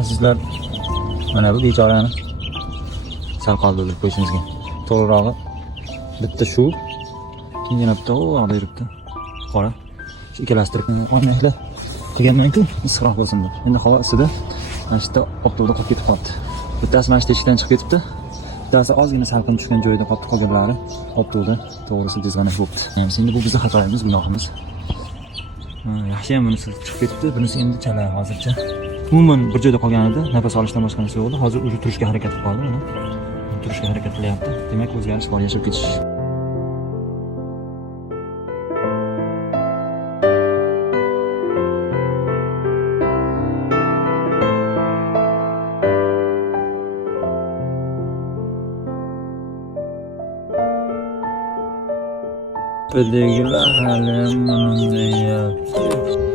Sizlar mana bu bechorani sal qoldirib qo'yishimizga. To'g'rirog'i bitta shu, keyin yana bitta u yoqda yuribdi. Qora. Shu ikkalastirib o'ynaylar qilganman-ku, issiqroq bo'lsin deb. Endi havo isidi, mana shu yerda optovda qolib ketib qoldi. Bittasi mana shu eshikdan chiqib ketibdi. Bittasi ozgina salqin tushgan joyda qolib qolganlari optovda to'g'risi dizg'anash bo'libdi. Endi bu bizning xatoyimiz, gunohimiz. Yaxshi ham bunisi chiqib ketibdi, bunisi endi chala hozircha. Umuman bir joyda qolganida nafas olishdan boshqa narsa yo'qdi. Hozir o'zi turishga harakat qilib qoldi, mana. Turishga harakat qilyapti. Demak, o'zgarish bor, yashab ketish. Pedagoglar hali mana deyapti.